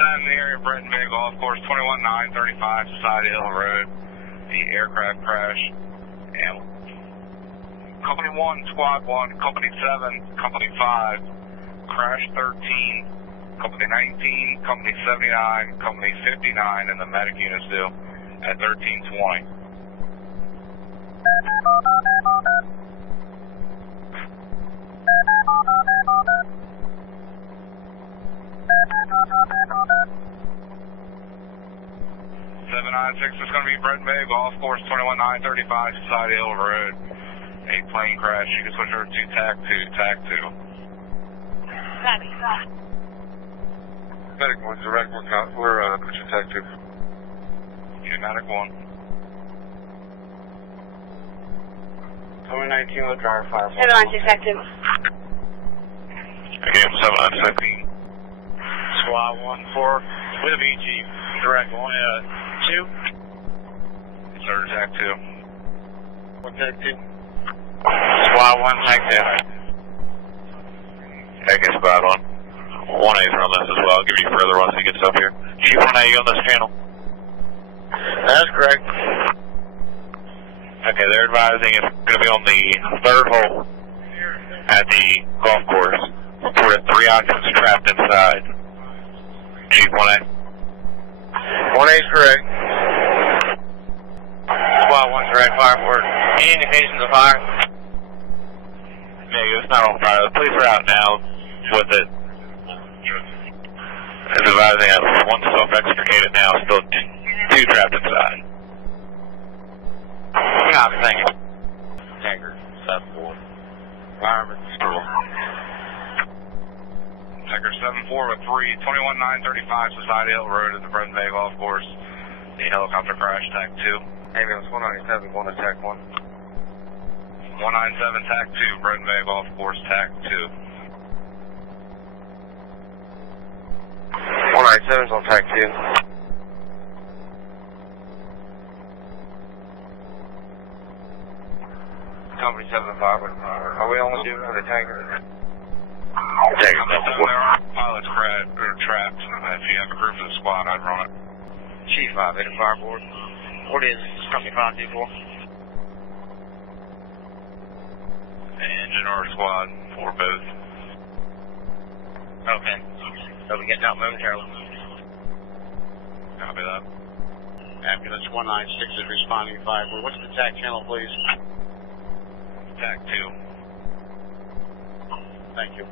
in the area of Brett and Bay Golf Course, 21935 Society Hill Road. The aircraft crash. And Company 1, Squad 1, Company 7, Company 5, Crash 13, Company 19, Company 79, Company 59, and the medic units due at 1320. Is going to be Brett and Bay Golf Course, 21935 Society Hill Road. A plane crash. You can switch over to TAC 2, TAC 2. Medic 1's direct, we're pushing TAC 2. Okay, Medic 1. Company 19 with driver fire. 796 TAC 2. Okay, 796. Squad 1-4 with a VG. Direct 1-2. Sir, TAC 2. 1 TAC 2. Squad 1, TAC 2. Okay, Squad 1. 1A's on this as well. I'll give you further once he gets up here. Chief 1A on this channel. That's correct. Okay, they're advising it's going to be on the third hole at the golf course. Reported 3 occupants trapped inside. Chief 1A. 1A's correct. Squad 1 direct fire for any indications of fire? Negative, it's not on fire. The police are out now with it. It's advising that one self-extricated now, still 2 trapped inside. Copy, thank you. Tanker, 7-4. Fireman, school. Tanker 7-4 with 3, 21935 Society Hill Road at the Brett and Bay Golf Course. The helicopter crash, TAC 2. Ambulance 197, 1 to TAC 1. 197 TAC 2, Brett and Bay Golf Course, TAC 2. 197's on TAC 2. Company 7-5, are we only doing the tanker? Tanker 7-4. Pilots trapped. If you have a crew for the squad, I'd run it. Chief 5, hit a fireboard. What is Company 524? Engine or squad for both. Okay. So we getting out momentarily. Copy that. Ambulance 196 is responding to fire. What's the TAC channel, please? TAC 2. Thank you.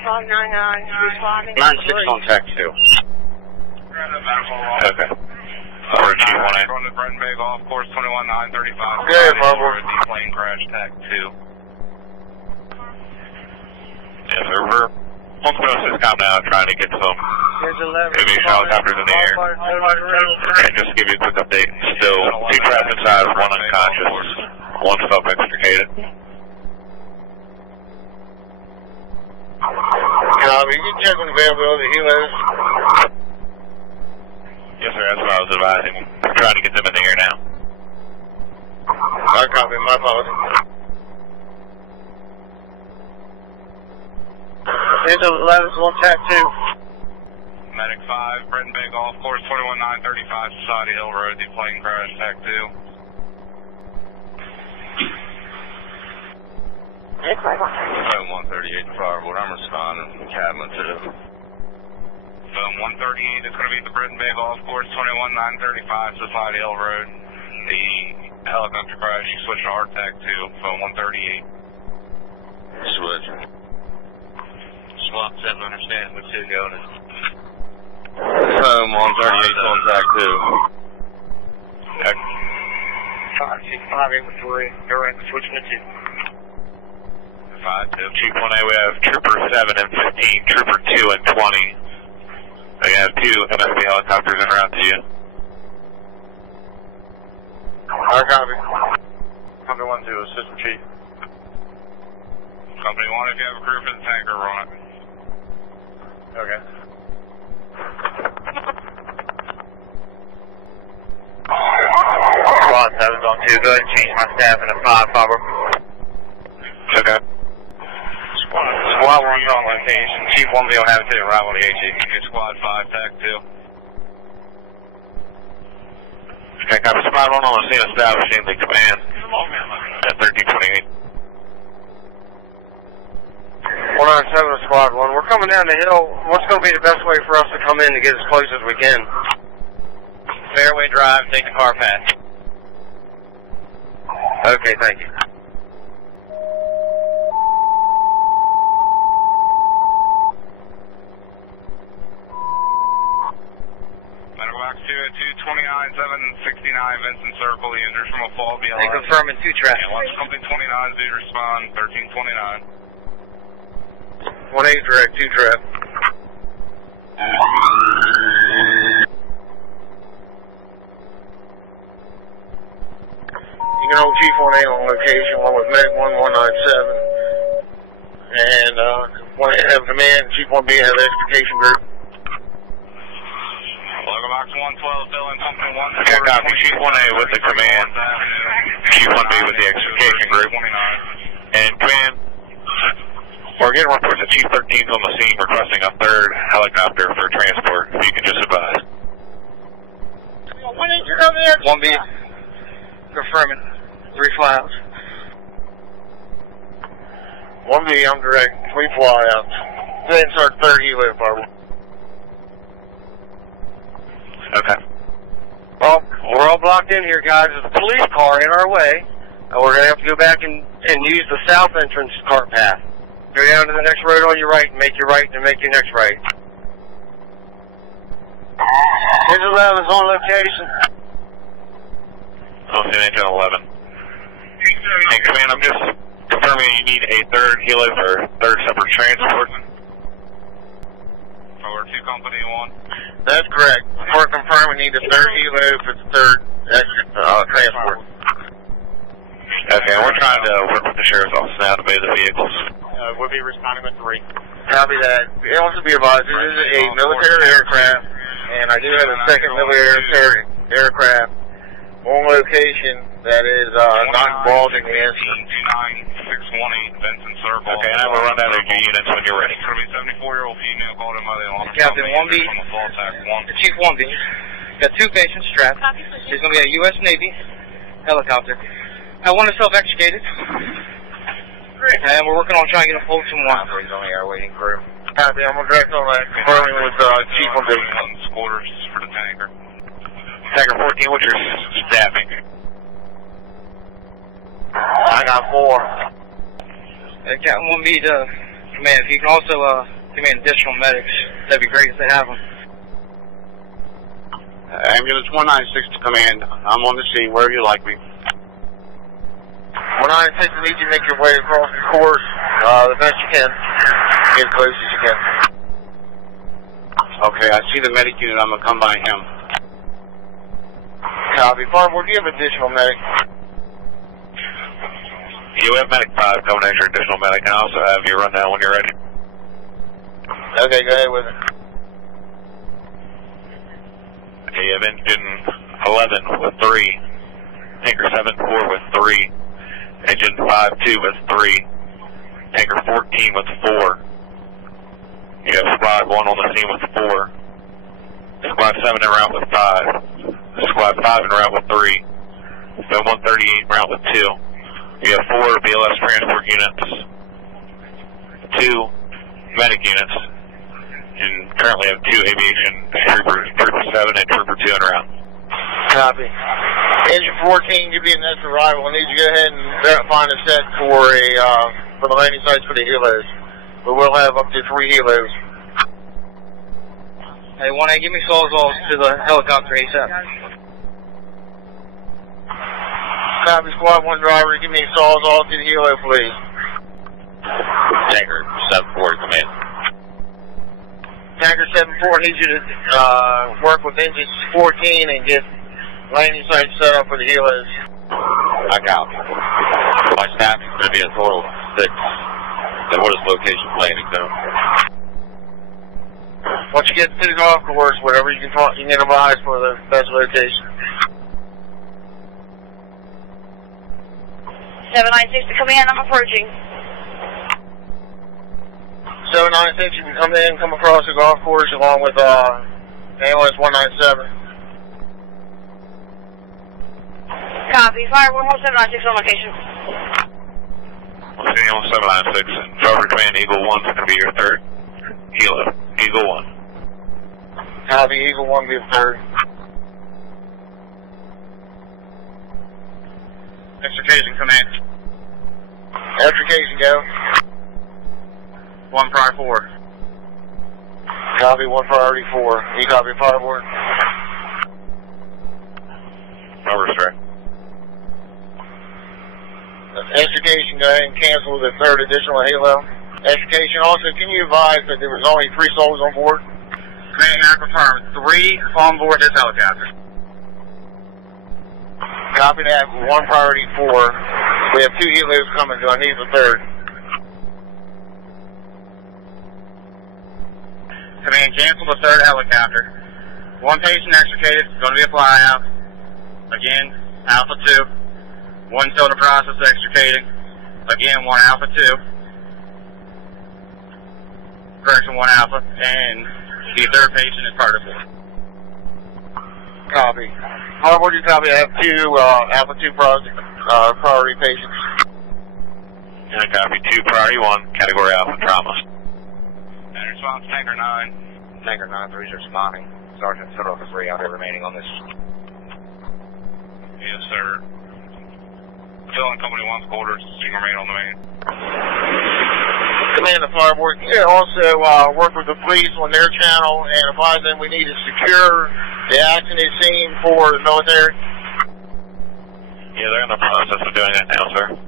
1299 responding. 96 on TAC 2. Okay. Over Chief 1A. From the Brett and Bay Golf Course, 21935. Yeah, Marble. The plane crash, TAC 2. Yes, sir. We're on the process now trying to get some aviation helicopters in the air. And just to give you a quick update, still 2 trapped inside, 1 unconscious, 1 self-extricated. Copy, you check on the availability of helos. Yes, sir, that's what I was advising. We're trying to get them in the air now. I copy, my apologies. Here's 11's on TAC 2. Medic 5, Brett and Bay Golf Course, 21935 Society Hill Road, the plane crash, TAC 2. Phone 138 to Fireboard, I'm responding. Cabin 2. Phone 138 is going to be at the Brett and Bay Golf Course, 21935 Society Hill Road. The helicopter crash, you switch to hard TAC 2, phone 138. Switch. Swap 7, understand, with 2 going in. Phone 138 on TAC 2. Okay. 5 with 3, direct switching to 2. 5-2. Chief 1A, we have Trooper 7 and 15, Trooper 2 and 20. We have 2 MSP helicopters en route to you. I copy. Company 1-2, Assistant Chief. Company 1, if you have a crew for the tanker, run it. Okay. Squad 7's on 2, go ahead and change my staff in a 5-5. Okay. Squad 1's on location. Chief Chief 1B on Habitat and arrival on the HE. Squad 5, TAC 2. Okay, copy. Squad 1 on the scene establishing the command at 1328. 197 to Squad 1. We're coming down the hill. What's going to be the best way for us to come in to get as close as we can? Fairway drive, take the car path. Okay, thank you. Medical box 229-769 Vincent Circle. The injured from a fall BLS. They confirming 2 traffic. Yeah, once company 29 do respond, 1329. 1-8 direct, 2 trap. You can hold Chief 1-8 on location, one with Medic 1197. And have command, Chief 1B have the extrication group. Logo box 112, Bill and company 1. Okay, copy. Chief 1A with the command. Chief 1B with the extrication group. And command, we're getting reports that Chief 13 is on the scene requesting a 3rd helicopter for transport. If you can just advise. 1-8, you're coming in. 1B confirming 3 flyouts. 1B, I'm direct, 3 flyouts. Then start 3rd helo, Barbara. Okay. Well, we're all blocked in here, guys. There's a police car in our way. We're going to have to go back and use the south entrance cart path. Go down to the next road on your right, and make your right, and make your next right. Engine 11 is on location. On scene engine 11. And command, I'm just confirming you need a 3rd helo for 3rd separate transport. Over 2 company 1. That's correct. We're confirming we need a 3rd helo for the 3rd transport. Okay, we're trying to work with the sheriff's office now to bathe the vehicles. We'll be responding with 3. Copy that. It also be advised, this is a military aircraft, and I do have a 2nd military aircraft on location that is not involved in the incident. 29618 Vincent Circle. Okay, I will run out of your units when you're ready. It's going to be a 74-year-old female called in by the alarm. Captain 1B, Chief 1B, got 2 patients strapped. There's going to be a U.S. Navy helicopter. One is self-extricated. And we're working on trying to get a hold of someone. He's on the air waiting crew. Copy, I'm going to direct on that, confirming with Chief 1B. Quarters for the tanker. Tanker 14, what's your staffing? I got 4. Captain 1B to command. If you can also command additional medics, that'd be great if they have them. Ambulance 196 to command. I'm on the scene, wherever you like me. 196, I need you to make your way across the course the best you can. Get as close as you can. Okay, I see the medic unit. I'm going to come by him. Copy. Farmwood, do you have additional medic? You have medic 5 coming as your additional medic, and I also have you run down when you're ready. Okay, go ahead with it. Okay, you have engine 11 with 3, tanker 7-4 with 3, engine 5-2 with 3, tanker 14 with 4. You have squad 1 on the scene with 4, squad 7 en route with 5, squad 5 en route with 3, then 138 en route with 2. You have 4 BLS transport units, 2 medic units, and currently have 2 aviation troopers, Trooper 7 and Trooper 2 en route. Copy. Engine 14, you be in next arrival. I need you to go ahead and find a set for the landing sites for the helos. But we'll have up to 3 helos. Hey, 1A, give me Sawzalls to the helicopter ASAP. Copy, squad 1 driver, give me Sawzall to the helo, please. Tanker 7-4 command. Tanker 7-4 needs you to work with engine 14 and get landing sites set up for the helos. I copy. My staff is going to be a total of 6. Then what is location landing zone? Once you get to the golf course, whatever you can advise for the best location. 796 to command, I'm approaching. 796, you can come in, come across the golf course along with ambulance 197. Copy. Fire 11796 on location. We'll see you on 796. Driver command Eagle 1 is going to be your third. Helo. Eagle 1. Copy. Eagle 1 be the third. Extrication command. Extrication go. 1 prior 4. Copy. 1 priority 4. You copy fireboard? Over, sir. Extrication, go ahead and cancel the third additional halo. Extrication, also, can you advise that there was only 3 souls on board? Command, I confirm. 3 on board this helicopter. Copy that. 1 priority 4. We have 2 helos coming. Do I need the third? Command, cancel the third helicopter. 1 patient extricated. Going to be a flyout. Again, Alpha 2. 1 still in the process of extricating. Again, 1 Alpha 2. Correction, 1 Alpha. And the third patient is part of it. Copy. Harvard, you copy. I have 2 Alpha 2 priority patients. And I copy 2 priority 1, category Alpha trauma. And response Tanker 9. Tanker 9-3 is responding. Sergeant Fiddle for 3 out there remaining on this. Yes, sir. Still in Company 1's quarters. You can remain on the main. Command the fireboard. Can you also work with the police on their channel and advise them we need to secure the accident scene for the military? Yeah, they're in the process of doing that now, sir.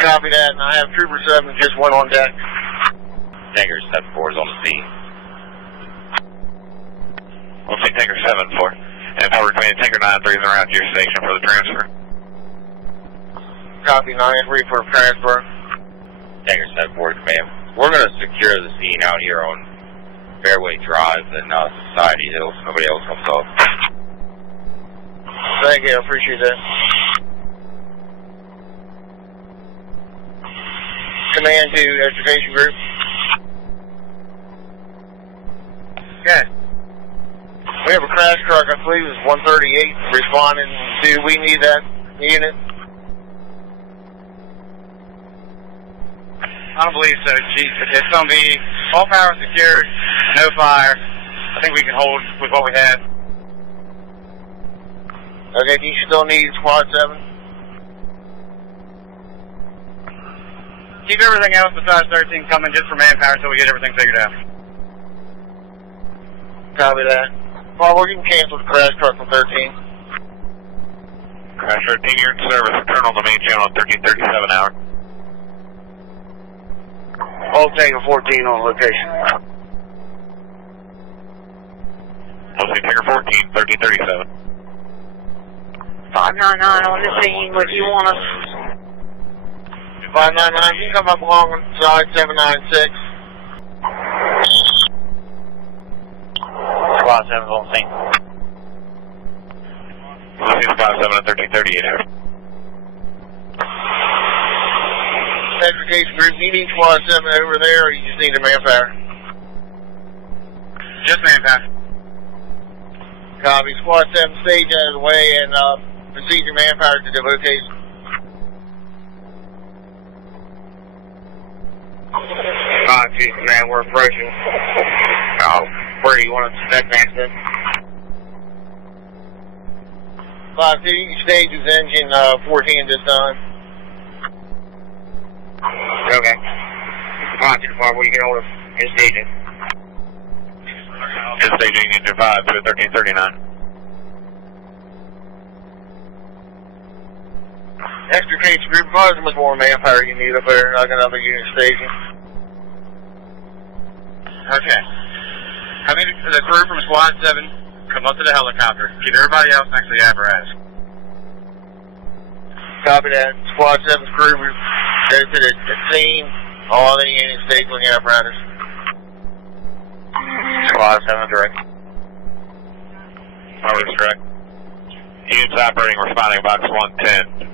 Copy that, and I have Trooper 7 just went on deck. Tanker 7-4 is on the scene. We'll see Tanker 7-4. And Power Command Tanker 9-3 is around your station for the transfer. Copy 9-3 for transfer. Tanker 7-4 command. We're going to secure the scene out here on Fairway Drive and Society Hill so nobody else comes off. Thank you, I appreciate that. Command to Education Group. Okay. We have a crash truck, I believe it was 138, responding. Do we need that unit? I don't believe so, Chief. It's going to be all power secured, no fire. I think we can hold with what we have. Okay, do you still need Squad 7? Keep everything else besides 13 coming just for manpower until we get everything figured out. Copy that. Well, you can cancel the crash truck from 13. Crash 13, you're in service. Turn on the main channel at 1337 hour. Hold Tanker 14 on location. I'll say Tanker 14, 1337. 599 on the scene. What do you want us? 599, you can come up along side 796. Squad 7's on scene. We'll see Squad 7 at 1338 hour. Education Group, you need Squad 7 over there, or you just need a manpower? Just manpower. Copy. Squad 7, stage out of the way and proceed your manpower to the location. Chief, man, we're approaching. Where do you want to suspect an accident? 5-2, you can stage his engine 14 this time. Okay. 5-2 you can hold us in staging. Just staging engine 5 to 1339. Extrication Group, how much more manpower you need up there? I got another unit staging. Okay. Have the crew from Squad 7 come up to the helicopter. Keep everybody else next to the apparatus. Copy that. Squad 7's crew, go to the scene. All the units staging on the apparatus. Squad 7 direct. Power is correct. Units operating responding box 110.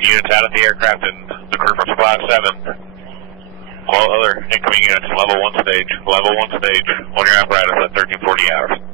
Units out of the aircraft and the crew from Squad 7 All other incoming units, level 1 stage on your apparatus at 1340 hours.